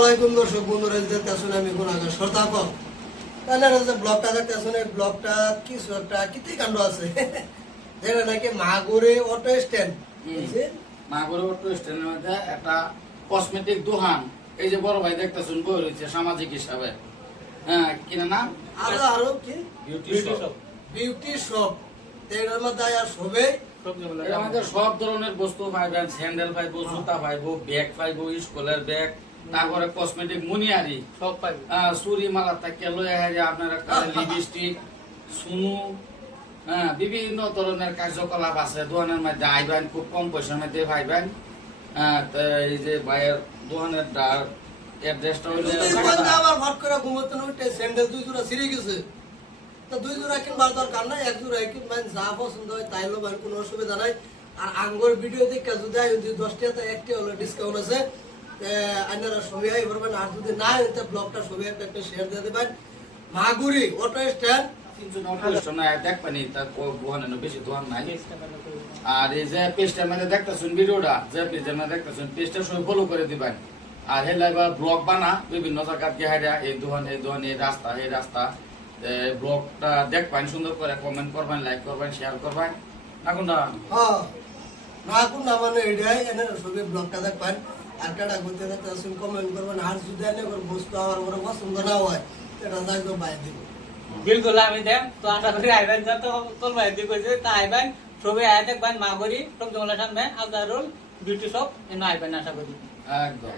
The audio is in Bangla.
আসসালামাইকুম দর্শক বন্ধুরা, দেখতেছেন আমি গুণাগার সরতাকর। তাহলে যে ব্লগটা দেখতেছেন, এই ব্লগটা কিছু একটা কিতি কাণ্ড আছে যেটা নাকি মাগুরে অটো স্ট্যান্ড। মাগুরে অটো স্ট্যান্ডের মধ্যে একটা কসমেটিক দোকান, এই যে বড় ভাই দেখতেছেন বই রয়েছে সামাজিক হিসাবে, হ্যাঁ কিনা নাম আরো কি বিউটি শপ। এটার মধ্যে আর সবে এর মধ্যে সব ধরনের বস্তু পাইবেন, স্যান্ডেল পাইবো, জুতা পাইবো, ব্যাগ পাইবো, স্কুলের ব্যাগ, তারপরে কসমেটিক মুনিয়ারি সব পাইবো। চুরি মালা থেকে লয়ে যে আপনার লিপস্টিক, সুনু, হ্যাঁ বিভিন্ন ধরনের কার্যকলাপ আছে দোকানের মধ্যে। আইবেন খুব কম পয়সার মধ্যে পাইবেন। এই যে ভাইয়ের দোকানের অ্যাড্রেসটা হইলে আবার ফট করে ঘুমোতে উঠে স্যান্ডেল 2 জোড়া ছিঁড়ে গেছে। তো 2 জোড়া কিনবার দরকার নাই, 1 জোড়া কিনবেন, যা পছন্দ হয় তাই লবেন, কোনো অসুবিধা নাই। আর আঙ্গুর ভিডিও দেখে যদি আই 10 টাকা একটা হলো ডিসকাউন্ট আছে, আপনারা ছবি আই করবেন। আর যদি না হয় তো ব্লগটা ছবি একটা শেয়ার দিয়ে দেবেন। মাগুরি অটো স্ট্যান্ড দেখবেনি তার দোকানে বেশি দোকান নাই। আর এই যে পেজটার মধ্যে দেখতেছেন ভিডিওটা, যে পেজের মধ্যে দেখতেছেন পেজটা সবাই ফলো করে দিবেন। আর হেলা এবার ব্লগ বানা বিভিন্ন জায়গায় গিয়ে এই দোকান এই রাস্তা ব্লগটা দেখবেন, সুন্দর করে কমেন্ট করবেন, লাইক করবেন, শেয়ার করবেন। এখন না মাগুর না মানে এটাই এনে ছবি ব্লগটা দেখবেন। আর কাটা করতে দেখতেছেন কমেন্ট করবেন। আর যদি এনে করে বস্তু আমার কোনো পছন্দ না হয় এটা যাইতো বাইরে দিব। বিলকুল আমি দেব তো আশা করি আইবেন, যত তোর ভাই দি কইছে তা আইবেন, সবাই আয় দেখবেন। মাগুরি টক জঙ্গলের সামনে আজহারুল বিউটি শপ এনে আইবেন আশা করি একদম।